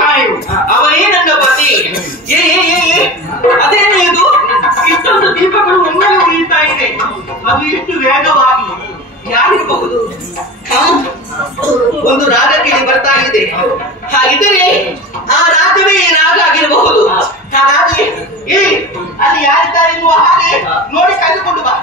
ಬಯಸುತ್ತಾನೆ ಅವನೇ ನನ್ನ ಪತಿ. ಅದೇನು ಇದು? ಇಷ್ಟೊಂದು ದೀಪಗಳು ಒಮ್ಮೆಲೆ ಉರಿಯುತ್ತಾ ಇದೆ, ಅದು ಇಷ್ಟು ವೇಗವಾಗಿ ಯಾರಿರಬಹುದು? ಒಂದು ರಾಗ ಕೇಳಿ ಬರ್ತಾ ಇದೆ, ಹಾಗಿದ್ದರೆ ಆ ರಾಗವೇ ಈ ರಾಗ ಆಗಿರಬಹುದು. ಹಾಗಾಗಿ ಅಲ್ಲಿ ಯಾರಿದ್ದಾರೆ ಎನ್ನುವ ಹಾಗೆ ನೋಡಿ ಕರೆದುಕೊಂಡು ಬಾ.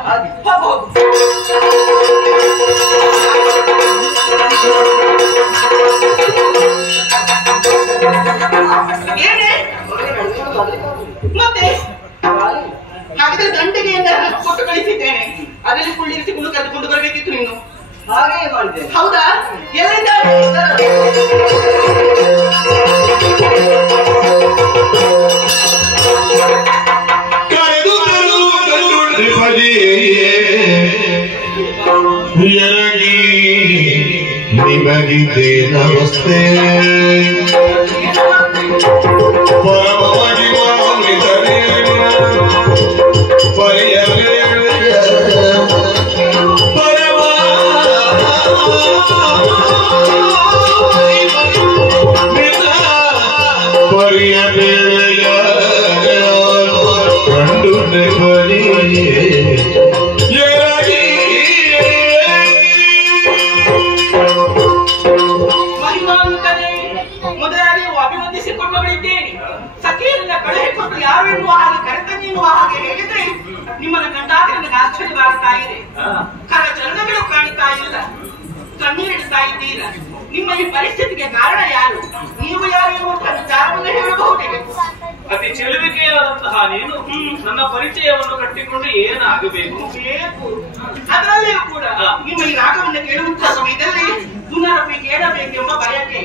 ಏನೇ ಮತ್ತೆ ಹಾಗಿದ್ರೆ ದಂಡಿಗೆಯಿಂದ ಕೊಟ್ಟು ಕಳಿಸಿದ್ದೇನೆ, ಅದರಲ್ಲಿ ಕುಳ್ಳಿರಿಸಿಕೊಂಡು ಕರೆದುಕೊಂಡು ಬರಬೇಕಿತ್ತು ನೀನು. ಹಾಗೆ ಮಾಡಿದೆ. ಹೌದಾ? ಎಲ್ಲಿಂದ? ನಿಮಗಿದೆ ನಮಸ್ತೆ. ಯಾವೆನ್ನುವ ಹಾಗೆ ಕರೆತನ್ನೆನ್ನುವ ಹಾಗೆ ಹೇಳಿದ್ರೆ ನಿಮ್ಮನ್ನು ಕಂಡಾಗ ನನಗೆ ಆಶ್ಚರ್ಯವಾಗ್ತಾ ಇದೆ. ಕರಚರಣಗಳು ಕಾಣ್ತಾ ಇಲ್ಲ, ಕಣ್ಣೀರಿಡ್ತಾ ಇದ್ದೀರಾ. ನಿಮ್ಮ ಈ ಪರಿಸ್ಥಿತಿಗೆ ಕಾರಣ ಯಾರು? ನೀವು ಯಾರು ಎನ್ನುವಂತಹ ವಿಚಾರವನ್ನು ಹೇಳಬಹುದೇ? ಅತಿ ಚೆಲುವಿಕೆಯಾದಂತಹ ನೀನು ನನ್ನ ಪರಿಚಯವನ್ನು ಕಟ್ಟಿಕೊಂಡು ಏನಾಗಬೇಕು ಬೇಕು. ಅದರಲ್ಲಿಯೂ ಕೂಡ ನಿಮ್ಮ ಈ ರಾಗವನ್ನು ಕೇಳುವಂತಹ ಸಮಯದಲ್ಲಿ ಪುನರಪಿ ಕೇಳಬೇಕೆಂಬ ಬಯಕೆ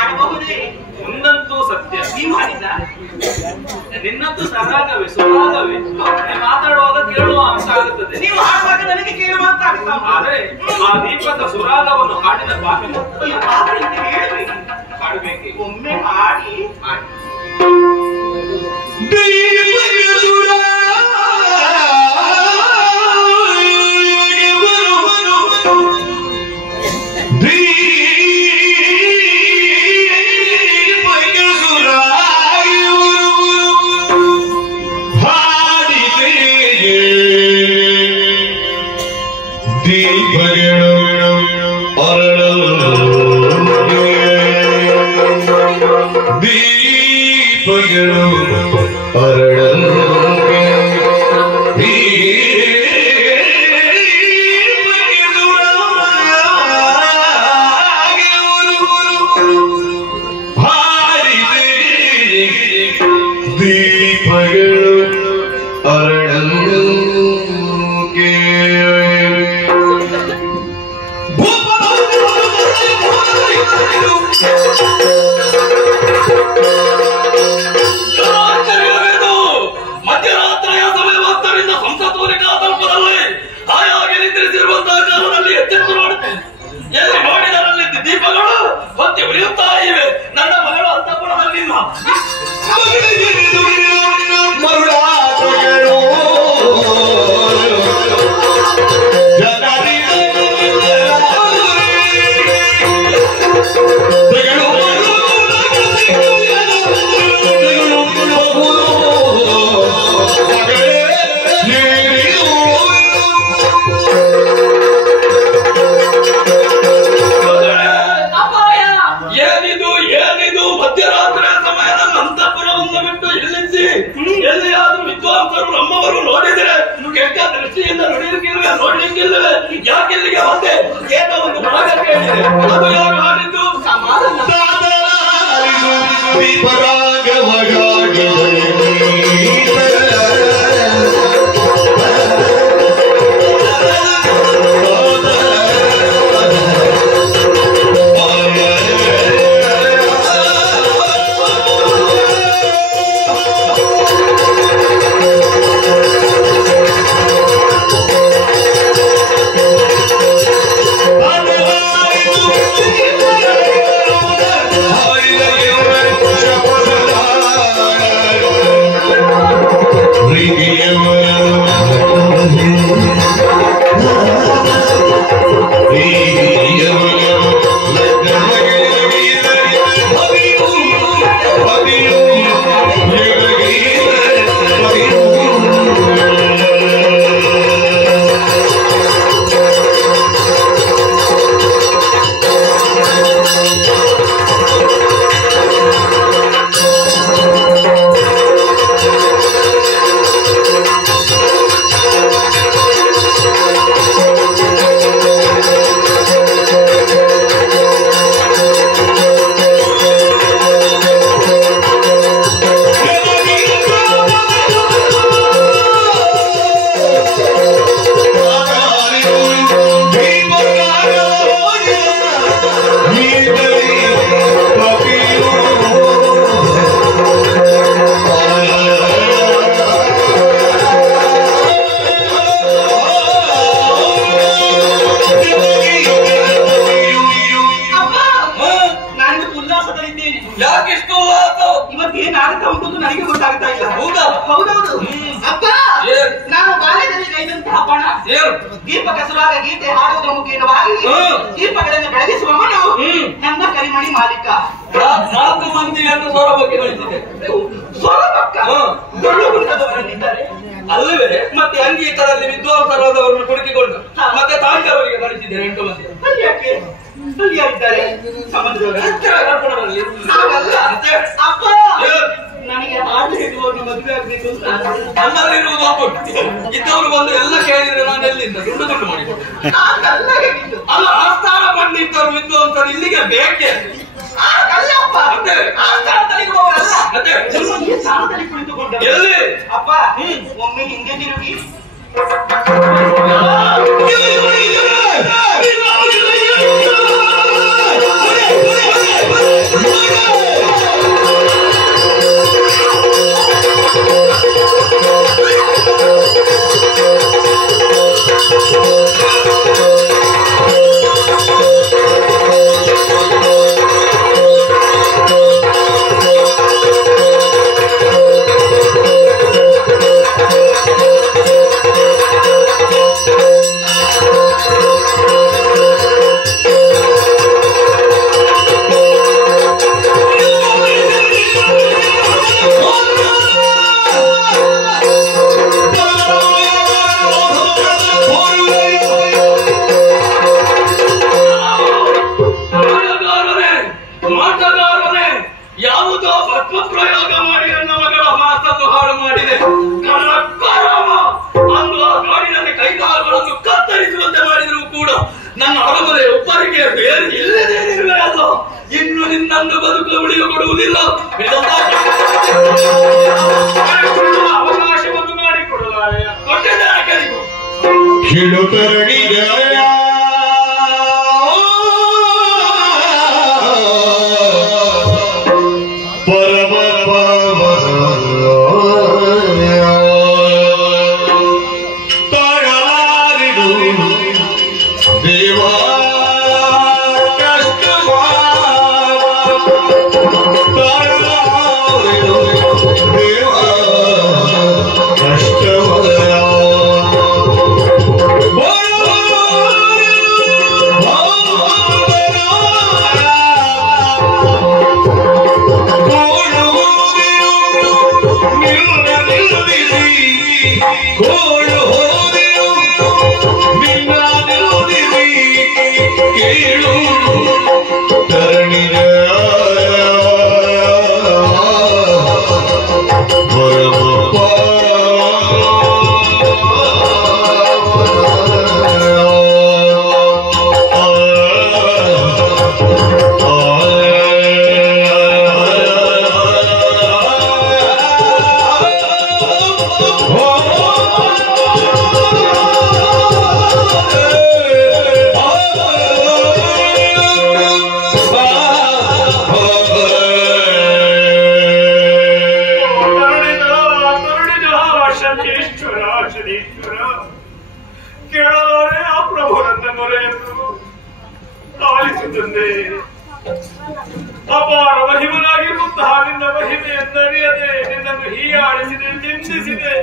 ಆಡಬಹುದೇ? ಒಂದಂತೂ ಸತ್ಯ, ನೀವು ಹಾಡಿದ ನಿನ್ನದ್ದು ಸರಾಗವೇ ಸುರಾಗವೇ ಮಾತಾಡುವಾಗ ಕೇಳುವ ಅಂತ ಆಗುತ್ತದೆ. ನೀವು ಹಾಡುವಾಗ ನನಗೆ ಕೇಳುವಂತ ಆಗ್ತಾ. ಆದರೆ ಆ ದೀಪದ ಸುರಾಗವನ್ನು ಹಾಡಿದ ಬಾಗಿಲು ಹೇಳಬೇಕು, ಹಾಡಬೇಕೆ? ಒಮ್ಮೆ ಹಾಡಿ. ಮಧ್ಯರಾತ್ರಿಯ ಸಮಯವಾದ್ದರಿಂದ ಸಂಸತ್ತೂರಿಕಾ ತಲುಪದಲ್ಲಿ ಹಾಯಾಗಿ ನಿದ್ರಿಸಿರುವಂತಹ ಕಾಲದಲ್ಲಿ ಎಚ್ಚೆತ್ತು ನೋಡುತ್ತೆ. ಎಲ್ಲಿ ನೋಡಿದರಲ್ಲಿ ದೀಪಗಳು ಹೊತ್ತಿ ಉರಿಯುತ್ತಾ ಇವೆ. ನನ್ನ ಮಗಳು ಅಂತಃಪುರದಲ್ಲಿಲ್ಲ. ಏನಿದು ಮಧ್ಯರಾತ್ರಿಯ ಸಮಯದಲ್ಲಿ ಅಂತಃಪುರವನ್ನು ಬಿಟ್ಟು ಇಲ್ಲಿಸಿ ಎಲ್ಲಿಯಾದ್ರೂ ವಿದ್ವಾಂಸರು ನಮ್ಮವರು ನೋಡಿದರೆ ಕೆಟ್ಟ ದೃಷ್ಟಿಯಿಂದ ನೋಡ್ಲಿಕ್ಕಿಲ್ಲವೇ? ಯಾಕೆಲ್ಲಿಗೆ ಬಂದೆ? ಏನೋ ಒಂದು ಭಾಗ ಕೇಳಿದೆ, ಅದು ಯಾರು ಹಾಡಿದ್ದು? Shut up. ಯಾಕಿಷ್ಟು ಇವತ್ತೇನಾಗುತ್ತಾ ಉಂಟು ನನಗೆ ಗೊತ್ತಾಗ್ತಾ ಇಲ್ಲ. ಹೌದಾ? ಹೌದೌದು ಅಪ್ಪ. ನಾನು ಬಾಲ್ಯದಲ್ಲಿ ಕೈದಂತಹ ಬಣ ದೀಪ ಕಸುರಾಗ ಗೀತೆ ಹಾಡುವುದರ ಮುಖೇನವಾಗಿ ದೀಪಗಳನ್ನು ಬೆಳಗಿಸುವವನು ನನ್ನ ಕರಿಮಣಿ ಮಾಲೀಕ. 4 ಮಂದಿಯನ್ನು ಸೌರಭಕ್ಕೆ ಕಳಿಸಿದೆ. ಸೌರಭಕ್ಕ ದೊಡ್ಡವರಲ್ಲಿದ್ದಾರೆ ಅಲ್ಲವೇ? ಮತ್ತೆ ಅಂಗೀಕಾರದಲ್ಲಿ ವಿದ್ವಾಂಸರಾದವರನ್ನು ಹುಡುಕಿಕೊಂಡು ಮತ್ತೆ ತಾಂಡವರಿಗೆ ಕಳಿಸಿದ್ದೇನೆ 8 ಮಂದಿ. ಅಲ್ಲಿ ಯಾಕೆ ಅಲ್ಲಿ ಯಾರಿದ್ದಾರೆ? ಸಮುದ್ರದವರ ಕರ್ಕೊಂಡಲ್ಲಿ ಹಾಗಲ್ಲ ಅಪ್ಪ. ನನಗೆ ಹಾಡು ಹೇಳುವವರನ್ನು ಮದುವೆ ಆಗ್ಬೇಕು ಅಂತ ನನ್ನಲ್ಲಿರುವುದು ಒಬ್ಬಟ್ಟು. ಇದ್ದವರು ಬಂದು ಎಲ್ಲ ಕೇಳಿದ್ರೆ ನಾನು ಎಲ್ಲಿಂದ ದುಡ್ಡು ಮಾಡಿಕೊಟ್ಟೆ. ಹಾಗಲ್ಲ ಹೇಳಿದ್ದು. ಅಲ್ಲ, ಆಸ್ಥಾನ ಪಂಡಿತರು ವಿದ್ವಾಂಸರು ಇಲ್ಲಿಗೆ ಬೇಕೆ. ಹಾಗಲ್ಲಪ್ಪ. ಮತ್ತೆ ಆ ಸ್ಥಳದಲ್ಲಿ ಹೋಗಲ್ಲ. ಮತ್ತೆ ಈ ಸ್ಥಾನದಲ್ಲಿ ಕುಳಿತುಕೊಂಡ ಎಲ್ಲಿ ಅಪ್ಪ ಒಮ್ಮೆ ಹಿಂದೆ ತಿರುಗಿ ಯಾವುದೋ ಭಸ್ಮ ಪ್ರಯೋಗ ಮಾಡಿ ನನ್ನ ಮಗಳ ಮಾತನ್ನು ಹಾಳು ಮಾಡಿದೆ. ಅಂದು ಆ ಕಾಡಿನಲ್ಲಿ ಕೈಕಾಲುಗಳನ್ನು ಕತ್ತರಿಸುವಂತೆ ಮಾಡಿದರೂ ಕೂಡ ನನ್ನ ಅರಮನೆ ಒಬ್ಬರಿಗೆ ಬೇರೆ ಇಲ್ಲದೇನಿರುವೆ ಅಲ್ಲ. ಇನ್ನು ನಿನ್ನನ್ನು ಬದುಕು ಉಳಿದು ಕೊಡುವುದಿಲ್ಲ. ಅವಕಾಶವನ್ನು ಮಾಡಿಕೊಡಲಾರೆ ಕೊಟ್ಟಿದ್ದಾರೆ ಕಲಿಗು ಕೇಳಲಾರೆ ಆ ಪ್ರಭು ನನ್ನ ಮೊರೆಯನ್ನು ಆಲಿಸುತ್ತಂದೆ. ಅಪಾರ ಮಹಿಮನಾಗಿರುವಂತಹ ನಿನ್ನ ಮಹಿಮೆಯನ್ನರಿಯದೆ ನಿನ್ನನ್ನು ಹೀಯಾಳಿಸಿದೆ, ನಿಂದಿಸಿದೆ,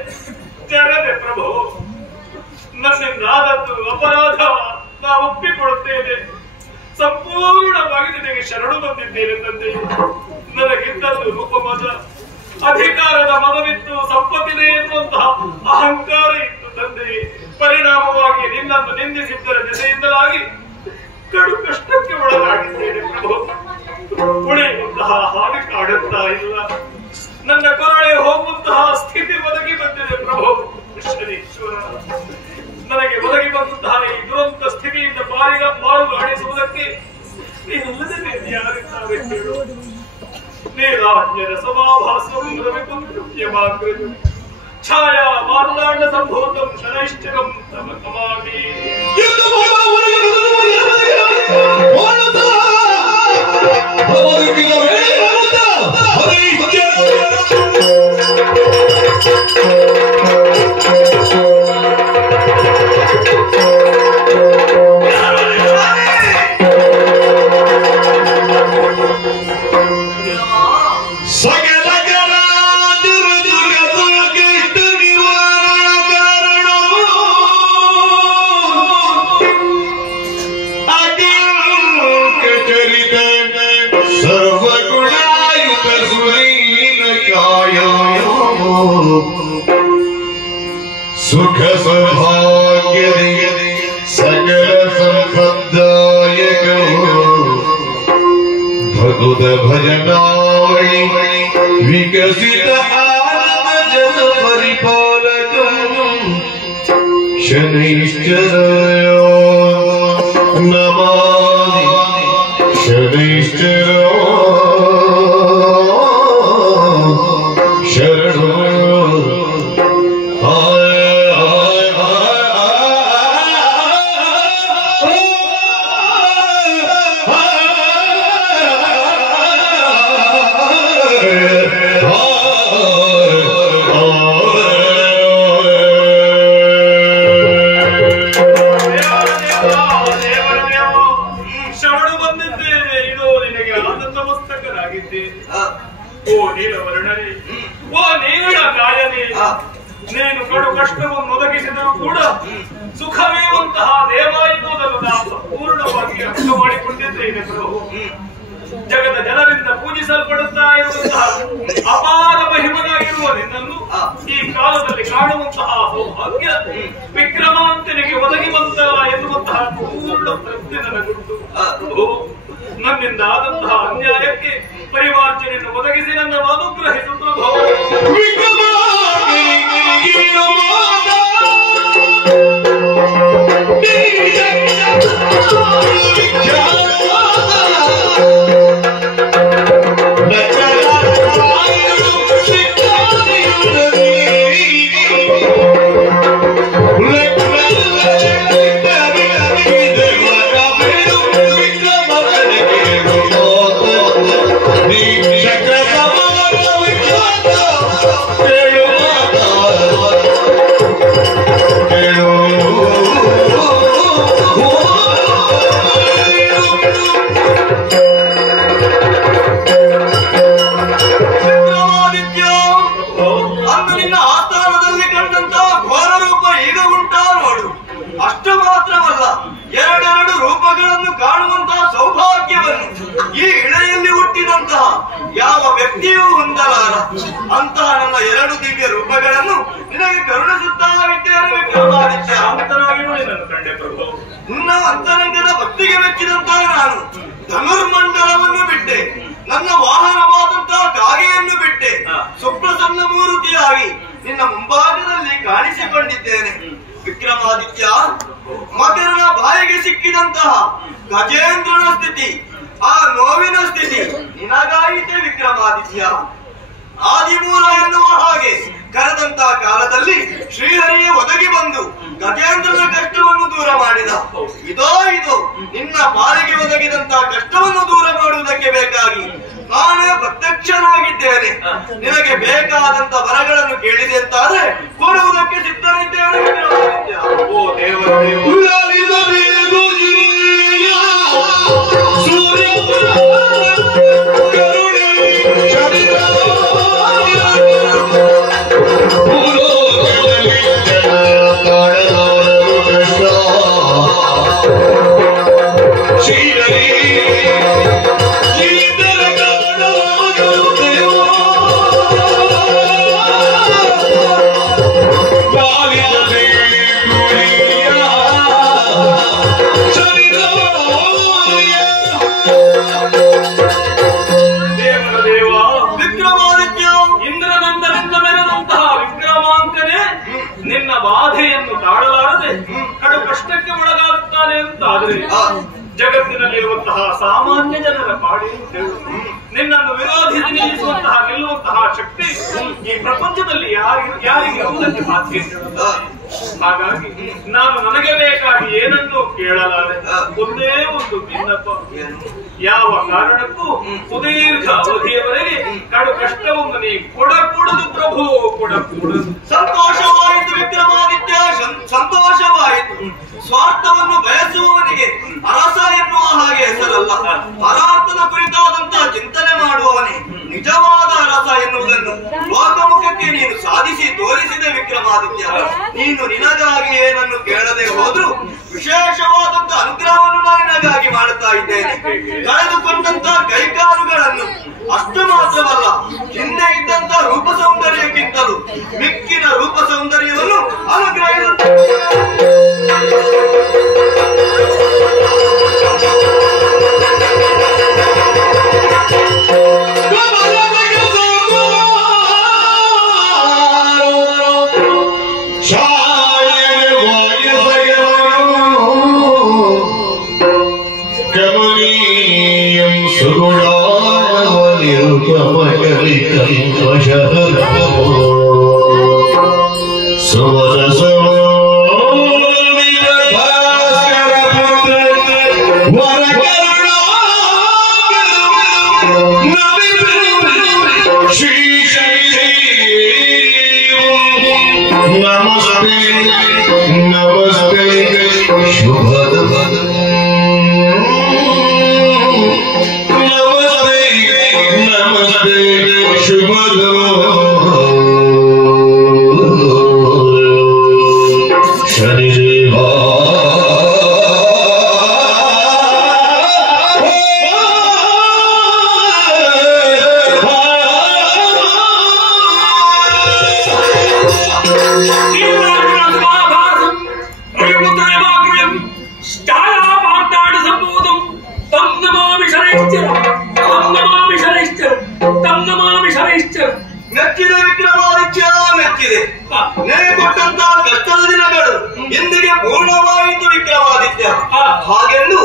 ಜರದೆ ಪ್ರಭು. ನನ್ನಿಂದಾದದ್ದು ಅಪರಾಧ, ನಾ ಒಪ್ಪಿಕೊಡುತ್ತೇನೆ. ಸಂಪೂರ್ಣವಾಗಿ ನಿನಗೆ ಶರಣು ಬಂದಿದ್ದೇನೆ ತಂದೆ. ನನಗಿದ್ದದ್ದು ರೂಪಮದ, ಅಧಿಕಾರದ ಮದವಿತ್ತು, ಸಂಪತ್ತಿದೆ ಎನ್ನುವಂತಹ ಅಹಂಕಾರ ಇತ್ತು ತಂದೆ. ಪರಿಣಾಮವಾಗಿ ನಿನ್ನನ್ನು ನಿಂದಿಸಿದ್ದರ ಜೊತೆಯಿಂದಲಾಗಿ ಕಡು ಕಷ್ಟಕ್ಕೆ ಒಳಗಾಗಿದ್ದೇನೆ ಪ್ರಭು. ಉಳಿಯುವಂತಹ ಹಾಗೆ ಕಾಡುತ್ತಾ ಇಲ್ಲ. ನನ್ನ ಕೊರಳೆ ಹೋಗುವಂತಹ ಸ್ಥಿತಿ ಒದಗಿ ಬಂದಿದೆ ಪ್ರಭು. ಶನೀಶ್ವರ, ನನಗೆ ಒದಗಿ ಬಂದಂತಹ ಈ ದುರಂತ ಸ್ಥಿತಿಯಿಂದ ಬಾಳು ಆಡಿಸುವುದಕ್ಕೆ ನೀನಲ್ಲದೆ ಬೇರೆ ಯಾರಿದ್ದಾರೆ ಹೇಳು. ನೀರಾಜ್ಞರ ಸಮಾಭಾಸಂ ರವಿಪುಂಖ್ಯಮಾಗ್ರಜು ಛಾಯಾ ಮಾರ್ತಾಂಡ ಸಂಭೂತಂ ಶನೈಶ್ಚರಂ ತಮ ತಮಾಮಿ. ಸಕಲ ಜರಾದುರ್ಗದುರ್ಗೆಷ್ಟು ನಿವಾರಣ ಕಾರಣ ಅತಿಂಕ ಚರಿತ ಸರ್ವಗುಣಾಯುತ ಸುರೀನ ಕಾಯ ಸುಖ ಸೌಭಾಗ್ಯದಿ ಸಕಲ ಸಂಪದಾಯಕ ಭಗುದ ಭಜನಾವಳಿ ವಿಕಸಿತ ಆನಂದ ಜನ ಪರಿಪಾಲಕ ಶನೈಶ್ಚರ ನಮಾಮಿ ಶನೈಶ್ಚರ ಶರಣೋ ನೀನು ಕಡು ಕಷ್ಟವನ್ನು ಒದಗಿಸಿದರೂ ಕೂಡ ಸುಖವೇವಂತಹ ದೇವ ಎನ್ನುವುದನ್ನು ನಾನು ಸಂಪೂರ್ಣವಾಗಿ ಅರ್ಥ ಮಾಡಿಕೊಂಡಿದ್ದೇನೆ ಪ್ರಭು. ಜಗದ ಜನರಿಂದ ಪೂಜಿಸಲ್ಪಡುತ್ತಾ ಇರುವಂತಹ ಅಪಾರ ಮಹಿಮನಾಗಿರುವ ನಿನ್ನನ್ನು ಈ ಕಾಲದಲ್ಲಿ ಕಾಣುವಂತಹ ಸೌಭಾಗ್ಯ ವಿಕ್ರಮಾಂತನಿಗೆ ಒದಗಿ ಬಂತ ಎನ್ನುವಂತಹ ಪೂರ್ಣ ಪ್ರಜ್ಞೆ ನನಗುಂಟು. ನನ್ನಿಂದ ಆದಂತಹ ಅನ್ಯಾಯಕ್ಕೆ ಪರಿವಾರ್ಜನೆಯನ್ನು ಒದಗಿಸಿ ನನ್ನ ಅನುಗ್ರಹಿಸು ಪ್ರಭು. ಯಾವ ವ್ಯಕ್ತಿಯೂ ಹೊಂದಲಾರ ಅಂತಹ ನನ್ನ ಎರಡು ದಿವ್ಯ ರೂಪಗಳನ್ನು ನಿನಗೆ ಕರುಣಿಸುತ್ತಾ ಇದ್ದೇನೆ ವಿಕ್ರಮಾದಿತ್ಯ. ಕಂಡೆ ಪ್ರಭು. ನಿನ್ನ ಅಂತರಂಗದ ಭಕ್ತಿಗೆ ಮೆಚ್ಚಿದಂತಹ ನಾನು ಧನುರ್ಮಂಡಲವನ್ನು ಬಿಟ್ಟೆ, ನನ್ನ ವಾಹನವಾದಂತಹ ಕಾಗೆಯನ್ನು ಬಿಟ್ಟೆ, ಸುಪ್ರಸನ್ನ ಮೂರ್ತಿಯಾಗಿ ನಿನ್ನ ಮುಂಭಾಗದಲ್ಲಿ ಕಾಣಿಸಿಕೊಂಡಿದ್ದೇನೆ ವಿಕ್ರಮಾದಿತ್ಯ. ಮಕರನ ಬಾಯಿಗೆ ಸಿಕ್ಕಿದಂತಹ ಗಜೇಂದ್ರನ ಸ್ಥಿತಿ, ಆ ನೋವಿನ ಸ್ಥಿತಿ ನಿನಗಾಯಿತೆ ವಿಕ್ರಮಾದಿತ್ಯ. ಆದಿಮೂಲ ಎನ್ನುವ ಹಾಗೆ ಕರೆದಂತಹ ಕಾಲದಲ್ಲಿ ಶ್ರೀಹರಿಯೇ ಒದಗಿ ಬಂದು ಗಜೇಂದ್ರನ ಕಷ್ಟವನ್ನು ದೂರ ಮಾಡಿದ. ಇದೋ ನಿನ್ನ ಪಾಲಿಗೆ ಒದಗಿದಂತಹ ಕಷ್ಟವನ್ನು ದೂರ ಮಾಡುವುದಕ್ಕೆ ಬೇಕಾಗಿ ನಾನೇ ಪ್ರತ್ಯಕ್ಷನಾಗಿದ್ದೇನೆ. ನಿನಗೆ ಬೇಕಾದಂತ ವರಗಳನ್ನು ಕೇಳಿದೆ ಅಂತಾದ್ರೆ ಕೊಡುವುದಕ್ಕೆ ಸಿದ್ಧನಿದ್ದೇನೆ ವಿಕ್ರಮಾದಿತ್ಯ. ಓ ದೇವರು ನಿನ್ನ ಬಾಧೆಯನ್ನು ತಾಳಲಾರದೆ ಕಡು ಕಷ್ಟಕ್ಕೆ ಒಳಗಾಗುತ್ತಾನೆ ಅಂತಾದ್ರೆ ಜಗತ್ತಿನಲ್ಲಿರುವಂತಹ ಸಾಮಾನ್ಯ ಜನರ ಪಾಡೇನು ಹೇಳು. ನಿನ್ನನ್ನು ವಿರೋಧಿಸಿ ನಿಲ್ಲುವಂತಹ ಶಕ್ತಿ ಈ ಪ್ರಪಂಚದಲ್ಲಿ ಯಾರಿಗಿರುವುದಕ್ಕೆ ಸಾಧ್ಯ. ಹಾಗಾಗಿ ನಾನು ನನಗೆ ಬೇಕಾಗಿ ಏನನ್ನು ಕೇಳಲಾರೆ. ಒಂದೇ ಒಂದು ಭಿನ್ನಪ್ಪ, ಯಾವ ಕಾರಣಕ್ಕೂ ಸುದೀರ್ಘ ಅವಧಿಯವರೆಗೆ ಕಡು ಕಷ್ಟವನ್ನು ನೀ ಕೊಡಕೂಡದು ಪ್ರಭು, ಕೊಡಕೂಡದು. ಸಂತೋಷವಾಯಿತು ವಿಕ್ರಮಾದಿತ್ಯ, ಸಂತೋಷವಾಯಿತು. ಸ್ವಾರ್ಥವನ್ನು ಬಯಸುವವನಿಗೆ ಅರಸ ಎನ್ನುವ ಹಾಗೆ ಹೆಸರಲ್ಲ. ಪರಾರ್ಥದ ಕುರಿತಾದಂತಹ ಚಿಂತನೆ ಮಾಡುವವನೇ ನಿಜವಾದ ವಿಕ್ರಮಾದಿತ್ಯ, ನೀನು ನಿನಗಾಗಿ ಏನನ್ನು ಕೇಳದೆ ಹೋದ್ರು ವಿಶೇಷವಾದಂತ ಅನುಗ್ರಹವನ್ನು ನಾನು ನಿನಗಾಗಿ ಮಾಡುತ್ತಾ ಇದ್ದೇನೆ. ಕಳೆದುಕೊಂಡಂತ ಕೈಕಾಲುಗಳನ್ನು ಅಷ್ಟು ಮಾತ್ರವಲ್ಲ, ಹಿಂದೆ ಇದ್ದಂತ ರೂಪ ಸೌಂದರ್ಯಕ್ಕಿಂತಲೂ ಮಿಕ್ಕಿನ ರೂಪ ಸೌಂದರ್ಯವನ್ನು ಅನುಗ್ರಹಿಸುತ್ತೇನೆ. ಮೆಚ್ಚಿದೆ ವಿಕ್ರಮಾದಿತ್ಯ, ಮೆಚ್ಚಿದೆ. ನೇ ಕೊಟ್ಟಂತ ಕಷ್ಟದ ದಿನಗಳು ಎಂದಿಗೆ ಪೂರ್ಣವಾಯಿತು ವಿಕ್ರಮಾದಿತ್ಯ. ಹಾಗೆಂದು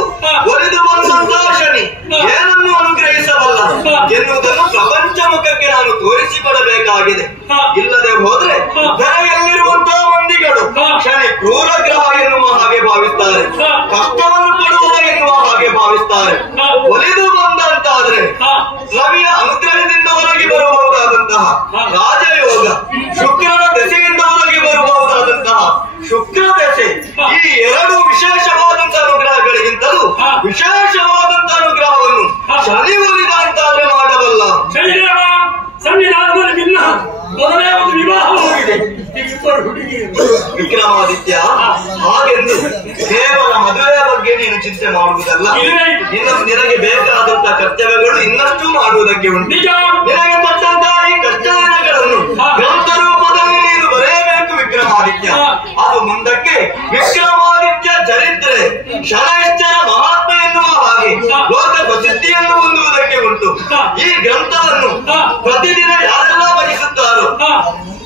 ಒಲಿದು ಬಂದಂತ ಶನಿ ಏನನ್ನು ಅನುಗ್ರಹಿಸಬಲ್ಲ ಎನ್ನುವುದನ್ನು ಪ್ರಪಂಚ ಮುಖಕ್ಕೆ ನಾನು ತೋರಿಸಿಕೊಡಬೇಕಾಗಿದೆ. ಇಲ್ಲದೆ ಹೋದ್ರೆ ಧರೆಯಲ್ಲಿರುವಂತಹ ಮಂದಿಗಳು ಶನಿ ಕ್ರೂರ ಗ್ರಹ ಎನ್ನುವ ಹಾಗೆ ಭಾವಿಸ್ತಾರೆ, ಕಷ್ಟವನ್ನು ಕೊಡುವ ಎನ್ನುವ ಹಾಗೆ ಭಾವಿಸ್ತಾರೆ. ಒಲಿದು ಬಂದಂತಾದ್ರೆ ರವಿಯ ಅನುಗ್ರಹದಿಂದ ಹೊರಗೆ ಬರಬಹುದಾದಂತಹ ರಾಜಯೋಗ, ಶುಕ್ರನ ದೆಸೆಯಿಂದ ಹೊರಗೆ ಬರಬಹುದಾದಂತಹ ಶುಕ್ರ ದೆಸೆ, ಈ ಎರಡು ವಿಶೇಷವಾದಂತಹ ಅನುಗ್ರಹಗಳಿಗಿಂತಲೂ ವಿಶೇಷವಾದಂತಹ ಅನುಗ್ರಹವನ್ನು ಶನಿ ಒಲಿದ ಅಂತಾದ್ರೆ ಮಾಡಬಲ್ಲ. ಸಂವಿಧಾನದಲ್ಲಿ ಭಿನ್ನ ಮೊದಲೇ ಒಂದು ವಿವಾಹವಾಗಿದೆ, ಇಬ್ಬರು ಹುಡುಗಿಯರು. ವಿಕ್ರಮಾದಿತ್ಯ, ಹಾಗೆಂದು ಕೇವಲ ಮದುವೆಯ ಬಗ್ಗೆ ನೀನು ಚಿಂತೆ ಮಾಡುವುದಲ್ಲ, ನಿನಗೆ ಬೇಕಾದಂತ ಕರ್ತವ್ಯಗಳು ಇನ್ನಷ್ಟು ಮಾಡುವುದಕ್ಕೆ ಉಂಟು. ನಿನಗೆ ಕೊಟ್ಟಂತಹ ಈ ಕಷ್ಟ ದಿನಗಳನ್ನು ಗ್ರಂಥ ರೂಪದಲ್ಲಿ ನೀನು ಬರೆಯಬೇಕು ವಿಕ್ರಮಾದಿತ್ಯ. ಅದು ಮುಂದಕ್ಕೆ ವಿಕ್ರಮಾದಿತ್ಯ ಚರಿತ್ರೆ ಶನೈಶ್ಚರ ಮಹಾತ್ಮ ಎನ್ನುವ ಹಾಗೆ ಲೋಕ ಪ್ರಸಿದ್ಧಿಯನ್ನು ಹೊಂದುವುದಕ್ಕೆ ಉಂಟು. ಈ ಗ್ರಂಥವನ್ನು ಪ್ರತಿದಿನ ಯಾರೆಲ್ಲ ಭಜಿಸುತ್ತಾರೋ,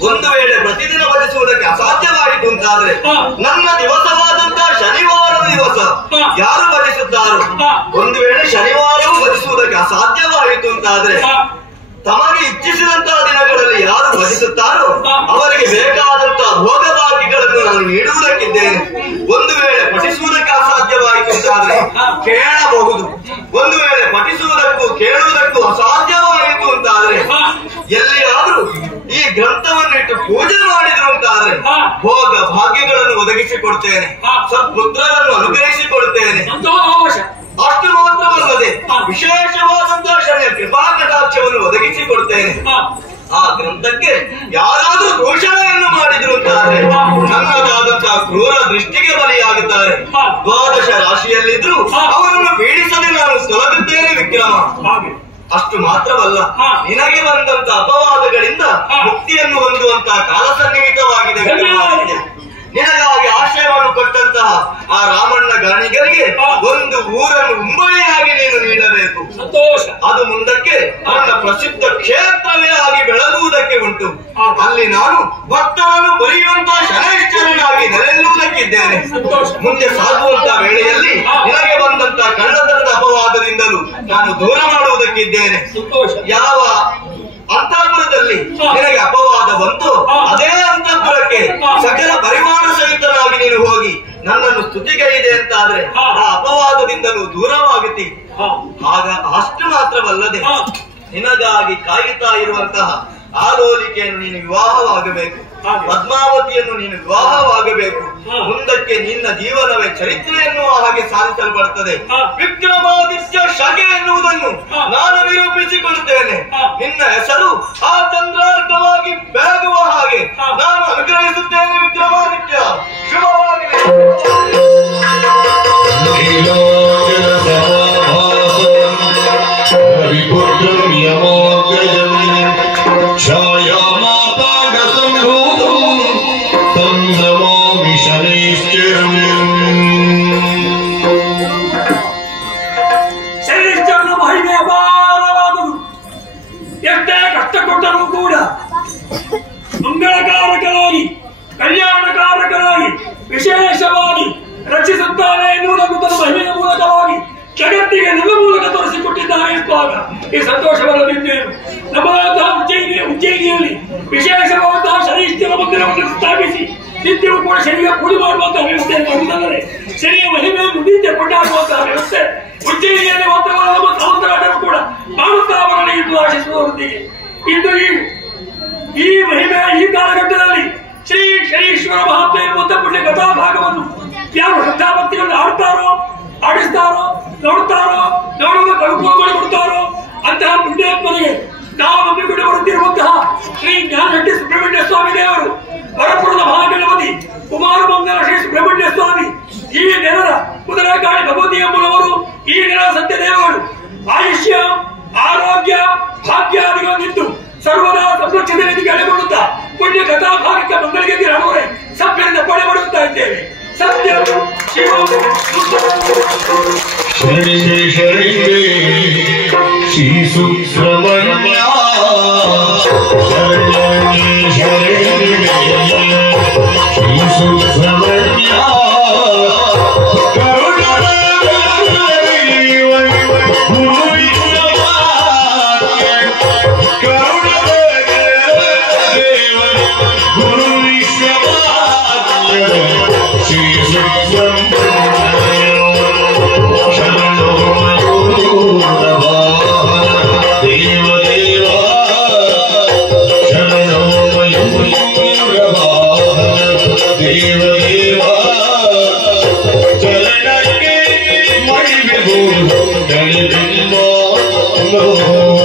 ಒಂದು ವೇಳೆ ಪ್ರತಿದಿನ ಭಜಿಸುವುದಕ್ಕೆ ಅಸಾಧ್ಯವಾಯಿತು ಅಂತಾದ್ರೆ ನನ್ನ ದಿವಸವಾದಂತಹ ಶನಿವಾರದ ದಿವಸ ಯಾರು ಭಜಿಸುತ್ತಾರೋ, ಒಂದು ವೇಳೆ ಶನಿವಾರವೂ ಭಜಿಸುವುದಕ್ಕೆ ಅಸಾಧ್ಯವಾಯಿತು ಅಂತಾದ್ರೆ ತಮಗೆ ಇಚ್ಛಿಸಿದಂತಹ ದಿನಗಳಲ್ಲಿ ಯಾರು ಭಜಿಸುತ್ತಾರೋ ಅವರಿಗೆ ಬೇಕಾದಂತಹ ಭೋಗಭಾಗ್ಯಗಳನ್ನು ನಾನು ನೀಡುವುದಕ್ಕಿದ್ದೇನೆ. ಒಂದು ವೇಳೆ ಪಠಿಸುವುದಕ್ಕೆ ಅಸಾಧ್ಯವಾಯಿತು ಅಂತಾದ್ರೆ ಕೇಳಬಹುದು, ಒಂದು ವೇಳೆ ಪಠಿಸುವುದಕ್ಕೂ ಕೇಳುವುದಕ್ಕೂ ಅಸಾಧ್ಯವಾಯಿತು ಅಂತಾದ್ರೆ ಎಲ್ಲಿಯಾದ್ರೂ ಈ ಗ್ರಂಥವನ್ನಿಟ್ಟು ಪೂಜೆ ಮಾಡಿದ್ರು ಅಂತಾದ್ರೆ ಭೋಗ ಭಾಗ್ಯಗಳನ್ನು ಒದಗಿಸಿಕೊಡ್ತೇನೆ, ಸತ್ಪುತ್ರರನ್ನು ಅನುಗ್ರಹಿಸಿಕೊಡ್ತೇನೆ. ಅಷ್ಟು ಮಾತ್ರವಲ್ಲದೆ ವಿಶೇಷವಾದಂತಹ ಶನಿಯ ಕೃಪಾ ಕಟಾಕ್ಷವನ್ನು ಒದಗಿಸಿಕೊಡ್ತೇನೆ. ಆ ಗ್ರಂಥಕ್ಕೆ ಯಾರಾದ್ರೂ ದೂಷಣೆಯನ್ನು ಮಾಡಿದ್ರು ಅಂತಾದ್ರೆ ನನ್ನದಾದಂತಹ ಕ್ರೂರ ದೃಷ್ಟಿಗೆ ಬಲಿಯಾಗುತ್ತಾರೆ. ದ್ವಾದಶ ರಾಶಿಯಲ್ಲಿದ್ರು ಅವರನ್ನು ಪೀಡಿಸದೆ ನಾನು ತೊಲಗುತ್ತೇನೆ ವಿಕ್ರಮ. ಅಷ್ಟು ಮಾತ್ರವಲ್ಲ, ನಿನಗೆ ಬಂದಂತ ಅಪವಾದಗಳಿಂದ ಮುಕ್ತಿಯನ್ನು ಹೊಂದುವಂತಹ ಕಾಲ ಸನ್ನಿಹಿತವಾಗಿದೆ. ನಿನಗಾಗಿ ಆಶ್ರಯವನ್ನು ಕೊಟ್ಟಂತಹ ಆ ರಾಮಣ್ಣ ಗಾಣಿಗರಿಗೆ ಒಂದು ಊರನ್ನು ಉಂಬಳಿಯಾಗಿ ನೀನು ನೀಡಬೇಕು. ಅದು ಮುಂದಕ್ಕೆ ನನ್ನ ಪ್ರಸಿದ್ಧ ಕ್ಷೇತ್ರವೇ ಆಗಿ ಬೆಳಗುವುದಕ್ಕೆ ಉಂಟು. ಅಲ್ಲಿ ನಾನು ಭಕ್ತರನ್ನು ಬರೆಯುವಂತಹ ಶನೈಶ್ಚರನಾಗಿ ನೆಲೆಯುವುದಕ್ಕಿದ್ದೇನೆ. ಮುಂದೆ ಸಾಗುವಂತಹ ವೇಳೆಯಲ್ಲಿ ನಿನಗೆ ಬಂದಂತಹ ಕಳ್ಳತನದ ಅಪವಾದದಿಂದಲೂ ನಾನು ದೂರ ಮಾಡುವುದಕ್ಕಿದ್ದೇನೆ. ಯಾವ ಅಂತಃಪುರದಲ್ಲಿ ನಿನಗೆ ಅಪವಾದ ಬಂತು ಅದೇ ಅಂತಃಪುರಕ್ಕೆ ಸಕಲ ಪರಿವಾರ ಸಹಿತನಾಗಿ ನೀನು ಹೋಗಿ ನನ್ನನ್ನು ಸ್ತುತಿಗೈದೆ ಅಂತಾದ್ರೆ ಆ ಅಪವಾದದಿಂದಲೂ ದೂರವಾಗುತ್ತಿ. ಆಗ ಅಷ್ಟು ಮಾತ್ರವಲ್ಲದೆ ನಿನಗಾಗಿ ಕಾಯುತ್ತಾ ಇರುವಂತಹ ಆಲೋಲಿಕೆಯನ್ನು ನೀನು ವಿವಾಹವಾಗಬೇಕು, ಪದ್ಮಾವತಿಯನ್ನು ನೀನು ವಿವಾಹವಾಗಬೇಕು. ಮುಂದಕ್ಕೆ ನಿನ್ನ ಜೀವನವೇ ಚರಿತ್ರೆ ಎನ್ನುವ ಹಾಗೆ ಸಾಧಿಸಲ್ಪಡುತ್ತದೆ. ವಿಕ್ರಮಾದಿತ್ಯ ಶಕೆ ಎನ್ನುವುದನ್ನು ನಾನು ನಿರೂಪಿಸಿಕೊಳ್ಳುತ್ತೇನೆ. ನಿನ್ನ ಹೆಸರು ಆ ಚಂದ್ರಾರ್ಕವಾಗಿ ಬೆಳಗುವ ಹಾಗೆ ನಾನು ಅನುಗ್ರಹಿಸುತ್ತೇನೆ. ವಿಶೇಷವಾದ ಶನೀಶ್ವರ ಮಂದಿರವನ್ನು ಸ್ಥಾಪಿಸಿ ನಿತ್ಯವೂ ಕೂಡ ಶನಿಗೆ ಪೂಜೆ ಮಾಡುವಂತಹ ವ್ಯವಸ್ಥೆ ಮಾಡುವುದಲ್ಲದೆ ಶನಿಯ ಮಹಿಮೆ ನಿತ್ಯ ಕೊಂಡಾಡುವಂತಹ ವ್ಯವಸ್ಥೆ ಉಜ್ಜಯಿನಿಯಲ್ಲಿ ವಾತಾವರಣ ಸಾವಂತರಾಟರು ಕೂಡ ಮಾಡುತ್ತಾ ಬರಲಿ ಎಂದು ಆಶಿಸುವವರೊಂದಿಗೆ ಇಂದು ಈ ಮಹಿಮೆ ಈ ಕಾಲಘಟ್ಟದಲ್ಲಿ ಶ್ರೀ ಶನೀಶ್ವರ ಮಹಾತ್ಮೆ ಎಂಬಂತ ಪುಣ್ಯ ಕಥಾಭಾಗವನ್ನು ಯಾರು ಶ್ರದ್ಧಾಭಕ್ತಿಗಳನ್ನು ಆಡ್ತಾರೋ ಆಡಿಸ್ತಾರೋ ನೋಡುವ ಅನುಕೂಲ ಮಾಡಿಕೊಡ್ತಾರೋ ಅಂತಹ ಪುಣ್ಯಾತ್ಮನಿಗೆ ನಾವು ನಂಬಿಕೊಂಡು ಬರುತ್ತಿರುವಂತಹ ಶ್ರೀ ಜ್ಞಾನಹಟ್ಟಿ ಸುಬ್ರಹ್ಮಣ್ಯ ಸ್ವಾಮಿ ದೇವರು ವರಪುರದ ಮಹಾಗಣಪತಿ ಕುಮಾರ ಮಂಗಲ ಶ್ರೀ ಸುಬ್ರಹ್ಮಣ್ಯ ಸ್ವಾಮಿ ಈ ನೆಲದ ಕುದುರೆಕಾಳಿ ಭಗವತಿ ಎಂಬುವವರು ಈ ನೆಲದ ಸತ್ಯದೇವರು ಆಯುಷ್ಯ ಆರೋಗ್ಯ ಭಾಗ್ಯಾದಿಗಳನ್ನಿದ್ದು ಸರ್ವದಾ ಸಂರಕ್ಷಣೆ ನಿಧಿಗೆ ಅಳೆಗೊಳ್ಳುತ್ತಾ ಪುಣ್ಯ ಕಥಾಭಾಗಕ್ಕೆ ಮಂಗಳಿಗೆ ಹಾಡುವರೆ ಸಭ್ಯರಿಂದ ಪಡೆ ಮಾಡುತ್ತಾ ಇದ್ದೇವೆ. ಸತ್ಯ ಶರಣಿ ಶರಣಿ ಶ್ರೀ ಸುಬ್ರಹ್ಮಣ್ಯ ಶರಣಿ ಶರಣಿ ಶ್ರೀ ಸುಬ್ರಹ್ಮಣ್ಯ Oh